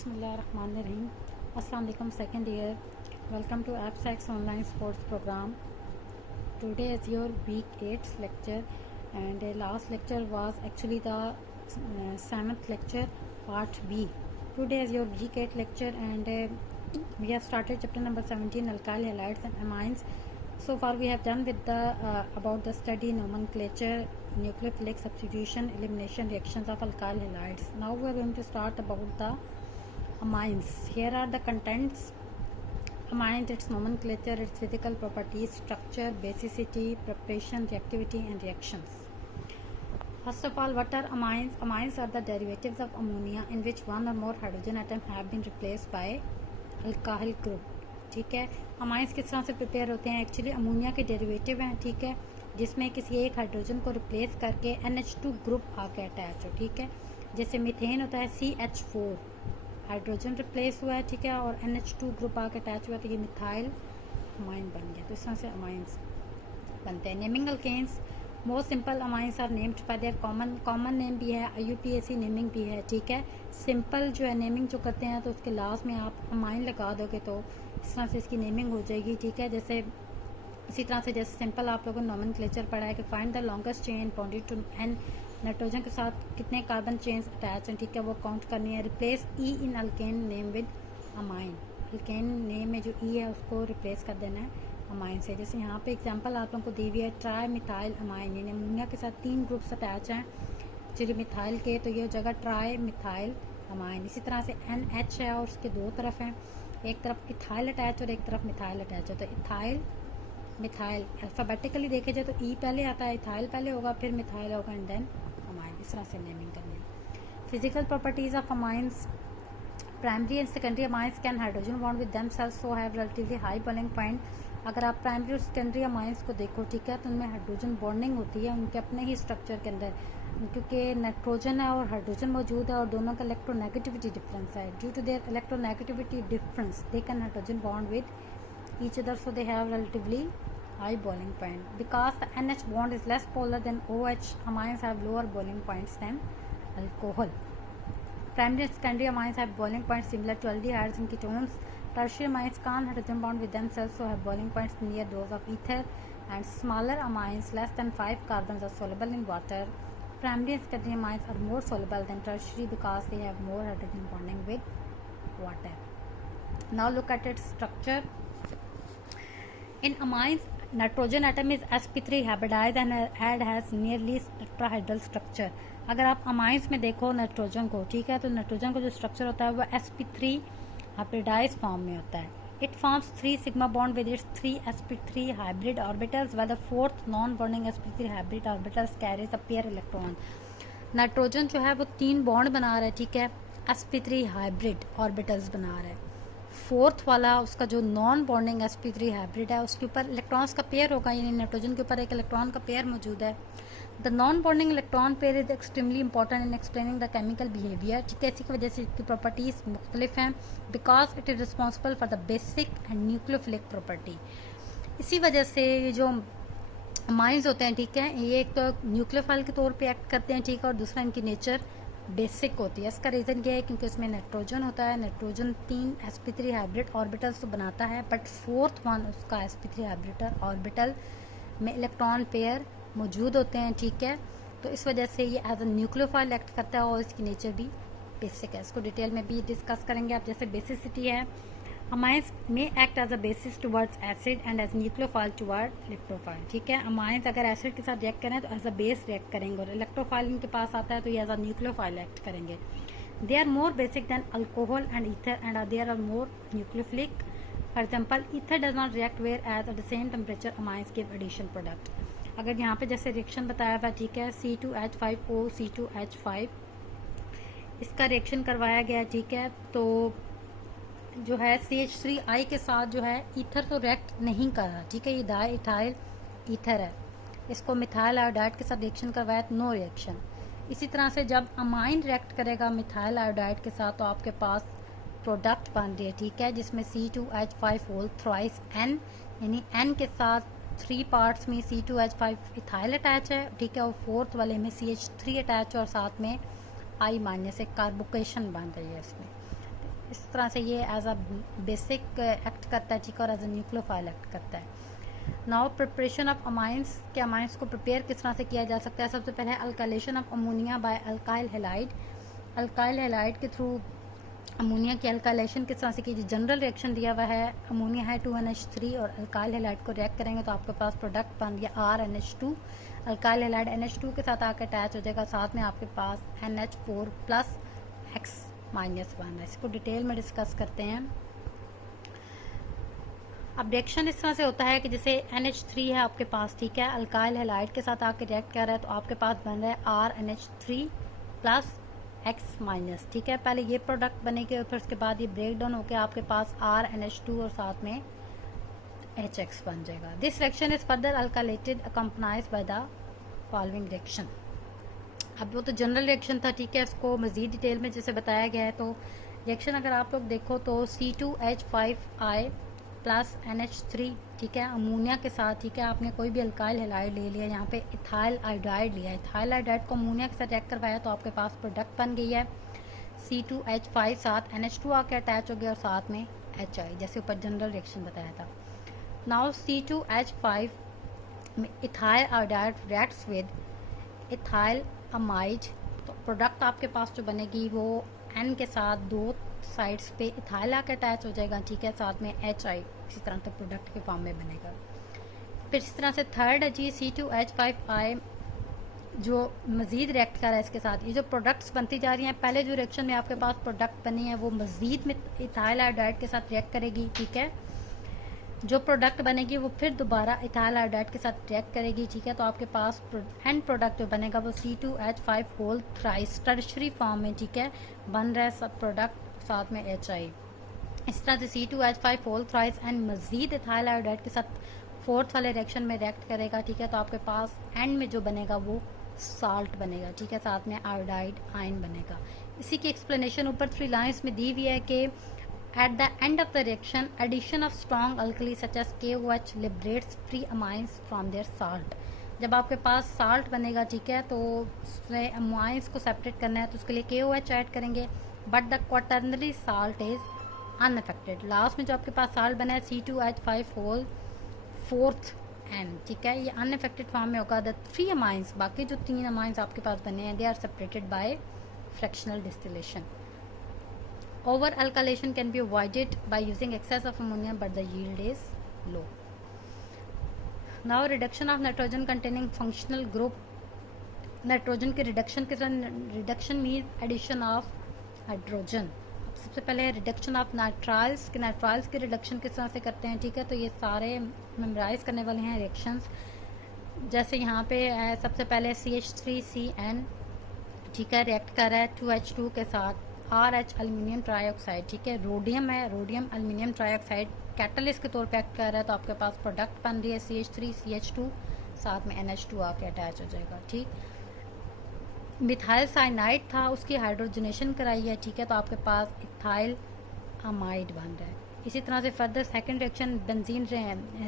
Bismillahirrahmanirrahim. Assalamu alaikum, second year. Welcome to AppSax online sports program. Today is your week 8 lecture, and last lecture was actually the 7th lecture, part B. Today is your week 8 lecture, and we have started chapter number 17, alkyl halides and amines. So far we have done with the about the study, nomenclature, nucleophilic substitution, elimination, reactions of alkyl halides. Now we are going to start about the amines. Here are the contents. Amines, its nomenclature, its physical properties, structure, basicity, preparation, reactivity and reactions. First of all, what are amines? Amines are the derivatives of ammonia in which one or more hydrogen atoms have been replaced by alkyl group. ठीक है, amines किस तरह से prepare होते हैं? Actually ammonia के derivative हैं, ठीक है, जिसमें किसी एक हाइड्रोजन को रिप्लेस करके NH2 ग्रुप आके अटैच हो, ठीक है। जैसे मीथेन होता है CH4, हाइड्रोजन रिप्लेस हुआ है, ठीक है, और NH2 ग्रुप आके अटैच हुआ, तो ये मिथाइल अमाइन बन गया। तो इस तरह से अमाइंस बनते हैं। Naming alkenes, most simple amines are named by their common name भी है, IUPAC नेमिंग भी है, ठीक है। सिंपल जो है नेमिंग जो करते हैं तो उसके लास्ट में आप अमाइन लगा दोगे तो इस तरह से इसकी नेमिंग हो जाएगी, ठीक है। जैसे इसी तरह से जैसे सिंपल आप लोगों ने नोमेनक्लेचर पढ़ा है कि find the longest chain bonded to N, nitrogen के साथ कितने कार्बन चेन्स अटैच हैं, ठीक है, वो काउंट करनी है। Replace E in alkane name with amine, alkane name में जो ई है उसको रिप्लेस कर देना है अमाइन से। जैसे यहाँ पे एग्जांपल आप लोगों को दी हुई है, ट्राई मिथाइल अमाइन, यानी अमोनिया के साथ 3 ग्रुप्स अटैच हैं एक्चुअली मिथाइल के, तो ये हो जाएगा ट्राई मिथाइल अमाइन। इसी तरह से NH है और उसके 2 तरफ हैं, एक तरफ इथाइल अटैच और एक तरफ मिथाइल अटैच है। तो इथाइल मिथाइल अल्फ़ाबेटिकली देखे जाए तो ई पहले आता है, इथाइल पहले होगा, फिर मिथाइल होगा एंड देन अमाइन। इस तरह से नेमिंग करनी है। Physical properties of amines, primary and secondary amines can hydrogen bond with themselves so have relatively high boiling point. अगर आप प्राइमरी और सेकेंडरी अमाइंस को देखो, ठीक है, तो उनमें हाइड्रोजन बॉन्डिंग होती है उनके अपने ही स्ट्रक्चर के अंदर, क्योंकि नाइट्रोजन है और हाइड्रोजन मौजूद है और दोनों का इलेक्ट्रोनेगेटिविटी डिफरेंस है। Due to their electronegativity difference they can hydrogen bond with each other, so they have relatively high boiling point. Because the NH bond is less polar than OH, amines have lower boiling points than alcohol. Primary and secondary amines have boiling points similar to aldehydes and ketones. Tertiary amines can't hydrogen bond with themselves, so have boiling points near those of ether. And smaller amines less than 5 carbons are soluble in water. Primary and secondary amines are more soluble than tertiary because they have more hydrogen bonding with water. Now look at its structure. In amines, nitrogen atom is sp3 hybridized and has nearly tetrahedral structure. अगर आप amines में देखो nitrogen को, ठीक है, तो nitrogen का जो स्ट्रक्चर होता है वो sp3 हाइब्रिडाइज फॉर्म में होता है. It forms 3 sigma bond with its 3 sp3 hybrid orbitals while the fourth non bonding sp3 hybrid orbitals carries a pair electron. Nitrogen जो है वो 3 बॉन्ड बना रहा है, ठीक है, sp3 हाइब्रिड ऑर्बिटल्स बना रहा है. फोर्थ वाला उसका जो नॉन बॉन्डिंग sp3 हाइब्रिड है उसके ऊपर इलेक्ट्रॉन्स का पेयर होगा, यानी नाइट्रोजन के ऊपर एक इलेक्ट्रॉन का पेयर मौजूद है. The non bonding electron pair is extremely important in explaining the chemical behaviour, ठीक है. इसी की वजह से इसकी प्रॉपर्टीज मुख्तलिफ हैं because it is responsible for the basic and nucleophilic property. इसी वजह से ये जो अमाइंस होते हैं, ठीक है, ये एक तो न्यूक्लियोफाइल के तौर पर एक्ट करते हैं, ठीक है, और दूसरा इनकी नेचर बेसिक होती है. इसका रीज़न ये है क्योंकि उसमें नाइट्रोजन होता है. नाइट्रोजन 3 sp3 हाइब्रिड ऑर्बिटल्स तो बनाता है, बट फोर्थ वन उसका sp3 हाइब्रिड ऑर्बिटल में इलेक्ट्रॉन पेयर मौजूद होते हैं, ठीक है. तो इस वजह से ये एज अ न्यूक्लियोफाइल एक्ट करता है और इसकी नेचर भी बेसिक है. इसको डिटेल में भी डिस्कस करेंगे आप. जैसे बेसिसिटी है, अमाइंस में act as a basis towards acid and as nucleophile toward electrophile, ठीक है. अमाइंस अगर एसिड के साथ रिएक्ट करें तो एज अ बेस रिएक्ट करेंगे और इलेक्ट्रोफाइल इनके पास आता है तो ये एज अ न्यूक्लियोफाइल एक्ट करेंगे. They are more basic than alcohol and ether and there are more nucleophilic. For example, ether does not react where as at the same temperature amines give addition product. अगर यहाँ पे जैसे reaction बताया हुआ, ठीक है, C2H5O C2H5 इसका reaction करवाया गया, ठीक है, तो जो है CH3I के साथ जो है ईथर तो रिएक्ट नहीं कर रहा, ठीक है, ये डाई इथाइल ईथर है. इसको मिथाइल आयोडाइड के साथ रिएक्शन करवाया तो नो रिएक्शन. इसी तरह से जब अमाइन रिएक्ट करेगा मिथाइल आयोडाइड के साथ तो आपके पास प्रोडक्ट बन रही है, ठीक है, जिसमें C2H5 होल थ्राइस N, यानी N के साथ 3 पार्ट्स में C2H5 इथाइल अटैच है, ठीक है, और फोर्थ वाले में CH3 अटैच और साथ में I माइनस एक कार्बोकेशन बन रही है इसमें. इस तरह से ये एज अ बेसिक एक्ट करता है, ठीक है, और एज अ न्यूक्लियोफाइल एक्ट करता है। नाउ प्रिपरेशन ऑफ अमाइंस, के अमाइंस को प्रिपेयर किस तरह से किया जा सकता है। सबसे पहले alkylation of ammonia bye alkyl halide. Alkyl halide के थ्रू अमोनिया की अल्काइलेशन किस तरह से की। जनरल रिएक्शन दिया हुआ है, अमोनिया है 2NH3 और अल्काइल हैलाइड को रिएक्ट करेंगे तो आपके पास प्रोडक्ट बन गया RNH2। अल्काइल हैलाइड NH2 के साथ आकर अटैच हो जाएगा, साथ में आपके पास NH4 प्लस X माइनस बन है। इसको डिटेल में डिस्कस करते हैं। अब रिएक्शन इस तरह से होता है कि जैसे NH3 है आपके पास, ठीक है, अल्काइल हैलाइड के साथ आकर रिएक्ट कर रहा है तो आपके पास बन रहा है RNH3 प्लस X माइनस, ठीक है। पहले ये प्रोडक्ट बनेगी और फिर उसके बाद ये ब्रेक डाउन होकर आपके पास RNH2 और साथ में HX बन जाएगा। This reaction is further alkylated accompanies by the following reaction. अब वो तो जनरल रिएक्शन था, ठीक है, इसको मज़ीद डिटेल में जैसे बताया गया है। तो रिएक्शन अगर आप लोग देखो तो C2H5I प्लस NH3, ठीक है, अमोनिया के साथ, ठीक है, आपने कोई भी अल्काइल हैलाइड ले लिया, यहाँ पे इथाइल आयोडाइड लिया है, इथाइल आयोडाइड को अमोनिया के साथ रिएक्ट करवाया तो आपके पास प्रोडक्ट बन गई है C2H5 साथ NH2 आके अटैच हो गया और साथ में HI, जैसे ऊपर जनरल रिएक्शन बताया था। नाउ C2H5 में ethyl iodide reacts with ethyl amide, तो प्रोडक्ट आपके पास जो बनेगी वो N के साथ दो साइड्स पे इथाइल आके अटैच हो जाएगा, ठीक है, साथ में HI इसी तरह तो प्रोडक्ट के फॉर्म में बनेगा। फिर इस तरह से थर्ड है जी C2H5I जो मज़ीद रिएक्ट कर रहा है इसके साथ। ये जो प्रोडक्ट्स बनती जा रही हैं, पहले जो रिएक्शन में आपके पास प्रोडक्ट बनी है वो मज़ीद में इथाइल आयोडाइड के साथ रिएक्ट करेगी, ठीक है। जो प्रोडक्ट बनेगी वो फिर दोबारा इथाइल आयोडाइड के साथ रिएक्ट करेगी, ठीक है। तो आपके पास एंड प्रोडक्ट जो बनेगा वो C2H5 whole thrice tertiary form में, ठीक है, बन रहा है सब प्रोडक्ट साथ में HI। इस तरह से C2H5 होल थ्राइस एंड मज़ीद इथाइल आयोडाइड के साथ फोर्थ वाले रिएक्शन में रिएक्ट करेगा, ठीक है। तो आपके पास एंड में जो बनेगा वो साल्ट बनेगा, ठीक है, साथ में आयोडाइड आयन बनेगा। इसी की एक्सप्लेनेशन ऊपर 3 लाइन्स में दी हुई है कि at the end of the reaction addition of strong alkali such as KOH liberates free amines from their salt। जब आपके पास साल्ट बनेगा, ठीक है, तो उसमें अमाइंस को सेपरेट करना है तो उसके लिए KOH ऐड करेंगे, but the quaternary salt is unaffected. Last में जो आपके पास साल्ट बना है C2H5 होल फोर्थ N, ठीक है, ये अनअफेक्टेड फॉर्म में होगा। द 3 अमाइंस, बाकी जो 3 अमाइंस आपके पास बने हैं, they are separated by fractional distillation. Over alkylation can be avoided by using excess of ammonia, but the yield is low. Now reduction of nitrogen containing functional group, nitrogen के reduction के साथ, reduction mean addition of hydrogen. सबसे पहले reduction of nitriles के, nitriles के reduction किस तरह से करते हैं, ठीक है। तो ये सारे मेमोराइज करने वाले हैं रिएक्शंस। जैसे यहाँ पे सबसे पहले CH3CN, ठीक है, रिएक्ट कर रहा है 2H2 के साथ RH एल्यूमिनियम ट्राईऑक्साइड, ठीक है, रोडियम है, रोडियम एल्यूमिनियम ट्राईऑक्साइड कैटलिस्ट के तौर पे एक्ट कर रहा है तो आपके पास प्रोडक्ट बन रही है CH3CH2 साथ में NH2 आके अटैच हो जाएगा, ठीक। मिथाइल साइनाइड था, उसकी हाइड्रोजनेशन कराई है, ठीक है, तो आपके पास इथाइल अमाइड बन रहा है। इसी तरह से further second reaction benzene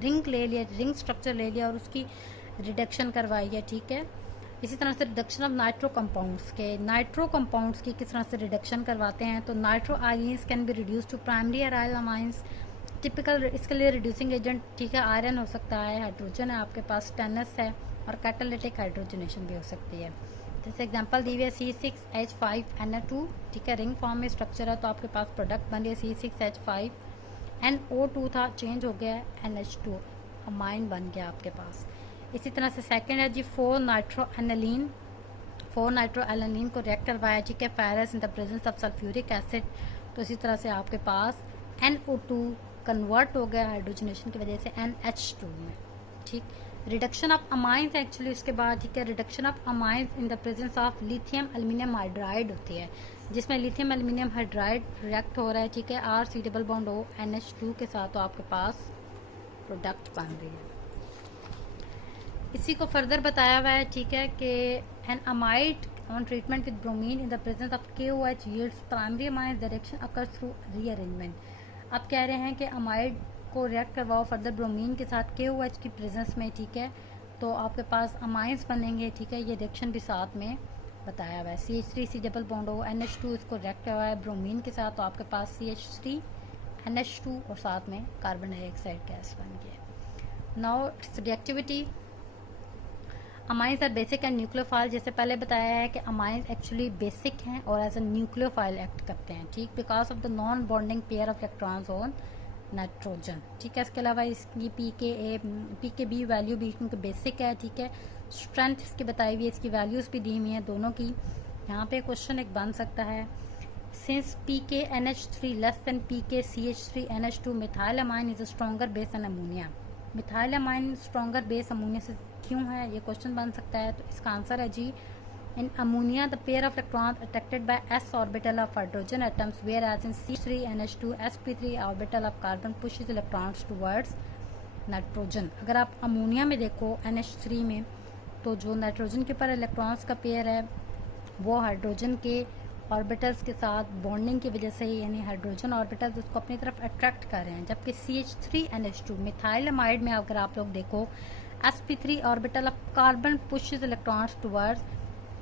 ring ले लिया, रिंग स्ट्रक्चर ले लिया और उसकी रिडक्शन करवाई है, ठीक है। इसी तरह से रिडक्शन ऑफ नाइट्रो कंपाउंड्स के, नाइट्रो कंपाउंड्स की किस तरह से रिडक्शन करवाते हैं। तो nitro ions can be reduce to primary aryl amines. Typical इसके लिए रिड्यूसिंग एजेंट, ठीक है, आयरन हो सकता है, हाइड्रोजन है आपके पास, स्टेनस है और कैटालिटिक हाइड्रोजनेशन भी हो सकती है। जैसे एग्जांपल दी हुई है C6H5NO2, ठीक है, रिंग फॉर्म में स्ट्रक्चर है तो आपके पास प्रोडक्ट बन गया C6H5NO2 था, चेंज हो गया NH2 अमाइन बन गया आपके पास। इसी तरह से सेकंड है जी 4 नाइट्रो एनालीन को रिएक्ट करवाया, ठीक है, ferrous in the presence of sulphuric acid. तो इसी तरह से आपके पास NO2 कन्वर्ट हो गया हाइड्रोजनेशन की वजह से NH2 में, ठीक। रिडक्शन ऑफ अमाइंस एक्चुअली उसके बाद, ठीक है, reduction of amines in the presence of lithium aluminium hydride होती है, जिसमें लिथियम एल्यूमिनियम हाइड्राइड रिएक्ट हो रहा है, ठीक है, RC double bond O NH2 के साथ, तो आपके पास प्रोडक्ट बन रही है। इसी को फर्दर बताया हुआ है, ठीक है, कि an amide on treatment with bromine in the presence of KOH yields primary amide direction occurs through rearrangement. अब कह रहे हैं कि अमाइड को रिएक्ट करवाओ फर्दर ब्रोमीन के साथ KOH की प्रेजेंस में, ठीक है, तो आपके पास अमाइंस बनेंगे, ठीक है, ये रिएक्शन भी साथ में बताया हुआ है। CH3 सी डबल बॉन्ड हो, NH2 इसको रिएक्ट हुआ है ब्रोमीन के साथ, तो आपके पास CH3 NH2 और साथ में कार्बन डाइऑक्साइड गैस बन गया। Now its reactivity. Amines are basic and nucleophile. जैसे पहले बताया है कि अमाइंस एक्चुअली बेसिक हैं और एज अ न्यूक्लियोफाइल एक्ट करते हैं, ठीक, because of the non bonding pair of electrons on nitrogen, ठीक है। इसके अलावा इसकी pKb वैल्यू भी क्योंकि बेसिक है, ठीक है। स्ट्रेंथ इसकी बताई हुई है, इसकी वैल्यूज़ भी दी हुई हैं दोनों की। यहाँ पे क्वेश्चन एक बन सकता है, since pKNH3 less than pKCH3NH2 methyl amine is a stronger base an ammonia. Methyl amine stronger base ammonia से क्यों है, ये क्वेश्चन बन सकता है। तो इसका आंसर है जी, in ammonia the pair of electrons attracted by s orbital of hydrogen atoms, whereas in C3NH2 sp3 orbital of carbon pushes electrons towards nitrogen। अगर आप अमोनिया में देखो NH3 में, तो जो नाइट्रोजन के ऊपर इलेक्ट्रॉन्स का पेयर है वो हाइड्रोजन के ऑर्बिटल्स के साथ बॉन्डिंग की वजह से ही, यानी हाइड्रोजन ऑर्बिटल्स उसको अपनी तरफ अट्रैक्ट कर रहे हैं। जबकि CH3NH2 मिथाइल अमाइड में अगर आप लोग देखो, sp3 orbital of carbon pushes electrons towards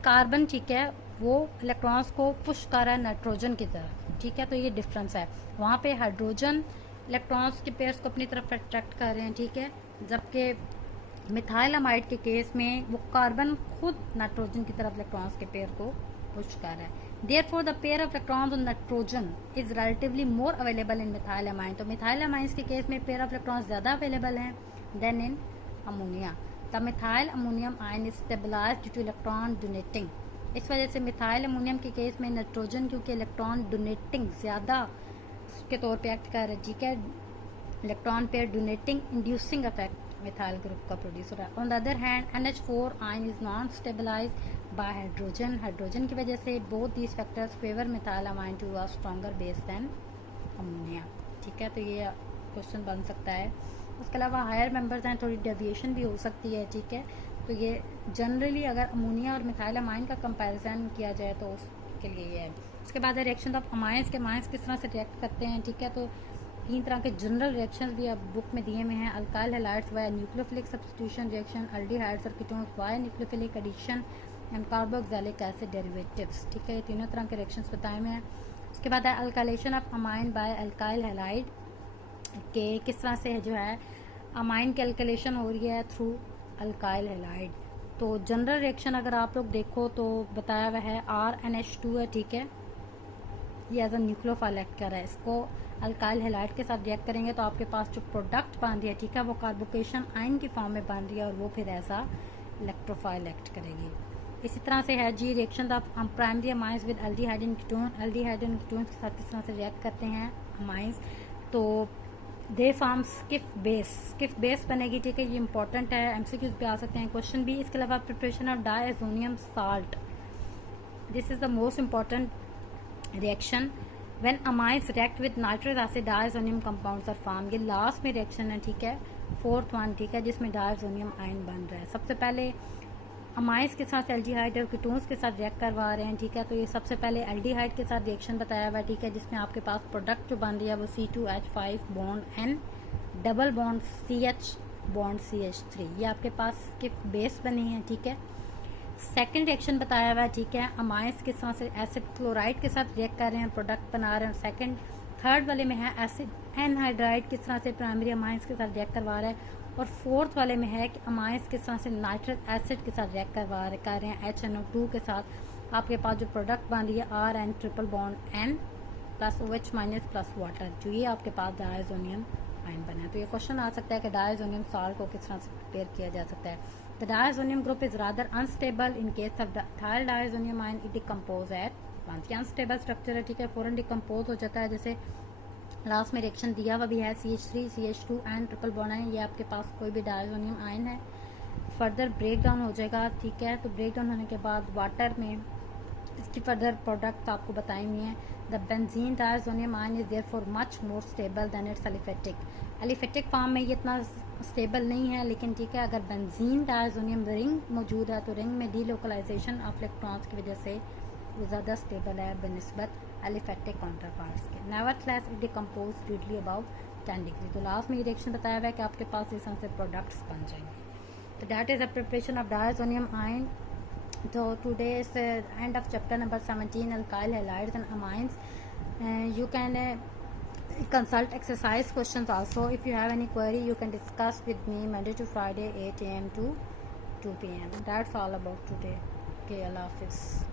carbon, ठीक है, वो इलेक्ट्रॉन्स को पुश कर रहा है नाइट्रोजन की तरफ, ठीक है। तो ये डिफरेंस है, वहाँ पे हाइड्रोजन इलेक्ट्रॉन्स के पेयर्स को अपनी तरफ अट्रैक्ट कर रहे हैं, ठीक है, जबकि मिथाइल अमाइड के केस में वो कार्बन खुद नाइट्रोजन की तरफ इलेक्ट्रॉन्स के पेयर को पुश कर रहा है। Therefore the pair of electrons on nitrogen is relatively more available in methyl amine। तो मिथाइल अमाइंस के केस में पेयर ऑफ इलेक्ट्रॉन्स ज़्यादा अवेलेबल हैं than in ammonia. The methyl ammonium ion is stabilised due to electron donating. इस वजह से methyl ammonium के case में नाइट्रोजन क्योंकि इलेक्ट्रॉन डोनेटिंग ज़्यादा के तौर पे एक्ट कर रहा है, ठीक है, electron pair donating inducing effect methyl group का प्रोड्यूस हो रहा है। On the other hand NH4 ion is non stabilise by hydrogen की वजह से both these factors favour methyl amine to a stronger base than ammonia, ठीक है। तो ये क्वेश्चन बन सकता है। उसके अलावा हायर मेंबर्स हैं, थोड़ी डेविएशन भी हो सकती है, ठीक है। तो ये जनरली अगर अमोनिया और मिथाइल अमाइन का कंपैरिजन किया जाए तो उसके लिए ये है। उसके बाद रिएक्शन ऑफ अमाइंस के अमाइंस किस तरह से रिएक्ट करते हैं, ठीक है। तो 3 तरह के जनरल रिएक्शंस भी अब बुक में दिए हुए हैं। Alkyl halides via nucleophilic substitution reaction, aldehydes और ketones via nucleophilic addition and carboxylic acid derivatives, ठीक है। ये तीनों तरह के रिएक्शंस बताए हुए हैं। उसके बाद है alkylation of amine by alkyl halide के किस तरह से जो है अमाइन की अल्काइलेशन हो रही है थ्रू अल्काइल हैलाइड। तो जनरल रिएक्शन अगर आप लोग देखो तो बताया हुआ है RNH2 है, ठीक है, ये एज अ न्यूक्लियोफाइल एक्ट कर रहा है। इसको अल्काइल हैलाइड के साथ रिएक्ट करेंगे तो आपके पास जो प्रोडक्ट बन रही है, ठीक है, वो कार्बोकेशन आयन की फॉर्म में बन रही है और वो फिर ऐसा इलेक्ट्रोफाइल एक्ट करेगी। इसी तरह से है जी reaction of primary amines with aldehyde and ketone. Aldehyde and ketone के साथ किस तरह से रिएक्ट करते हैं अमाइंस, तो दे फॉर्म स्किफ बेस बनेगी, ठीक है। ये इंपॉर्टेंट है, MCQs पे आ सकते हैं क्वेश्चन भी। इसके अलावा preparation of diazonium salt, this is the most important reaction when amines react with nitric acid diazonium compounds are form. ये लास्ट में रिएक्शन है, ठीक है, 4th वन, ठीक है, जिसमें डायज़ोनियम आयन बन रहा है। सबसे पहले अमाइंस के साथ एल्डिहाइड और कीटोन्स के साथ रिएक्ट करवा रहे हैं, ठीक है। तो ये सबसे पहले एल्डिहाइड के साथ रिएक्शन बताया हुआ है, ठीक है, जिसमें आपके पास प्रोडक्ट जो बन रही है वो C2H5 bond N double bond CH bond CH3, ये आपके पास स्किफ बेस बनी है, ठीक है। सेकंड रिएक्शन बताया हुआ है, ठीक है, अमाइंस किस तरह से एसिड क्लोराइड के साथ रिएक्ट कर रहे हैं, प्रोडक्ट बना रहे हैं। थर्ड वाले में है एसिड एनहाइड्राइड किस तरह से प्राइमरी अमाइंस के साथ रिएक्ट करवा रहा है, और 4th वाले में है कि अमाइंस किस तरह से नाइट्रिक एसिड के साथ रिएक्ट कर रहे हैं HNO2 के साथ। आपके पास जो प्रोडक्ट बन रही है RN triple bond N plus OH minus plus water, जो ये आपके पास डायज़ोनियम आयन बना है। तो ये क्वेश्चन आ सकता है कि डायज़ोनियम साल्ट को किस तरह से प्रिपेयर किया जा सकता है। The diazonium group is rather unstable in case of ethyl diazonium ion, it decompose at once. ये अनस्टेबल स्ट्रक्चर है, ठीक है, फौरन डिकम्पोज हो जाता है। जैसे लास्ट में रिएक्शन दिया हुआ भी है CH3 CH2 and triple bond है, ये आपके पास कोई भी डायज़ोनियम आयन है, फर्दर ब्रेक डाउन हो जाएगा, ठीक है। तो ब्रेक डाउन होने के बाद वाटर में इसकी फर्दर प्रोडक्ट आपको बताएंगे हैं। The benzene diazonium ion is therefore much more stable then it's aliphatic form में ये इतना स्टेबल नहीं है, लेकिन ठीक है, अगर बेंजीन डायज़ोनियम रिंग मौजूद है तो रिंग में डीलोकलाइजेशन ऑफ इलेक्ट्रॉन्स की वजह से वो ज़्यादा स्टेबल है बनिस्बत एलिफेटिक काउंटर पार्ट्स के। Nevertheless it decompose speedily about 10 degree. तो लास्ट में ये रिएक्शन बताया हुआ है कि आपके पास इस तरह से प्रोडक्ट्स बन जाएंगे। तो that is a preparation of diazonium ion So today is end of chapter number 17, alkyl halides and amines. You can consult exercise questions also. If you have any query, you can discuss with me Monday to Friday 8 a.m. to 2 p.m. That's all about today. Okay, Allah Hafiz.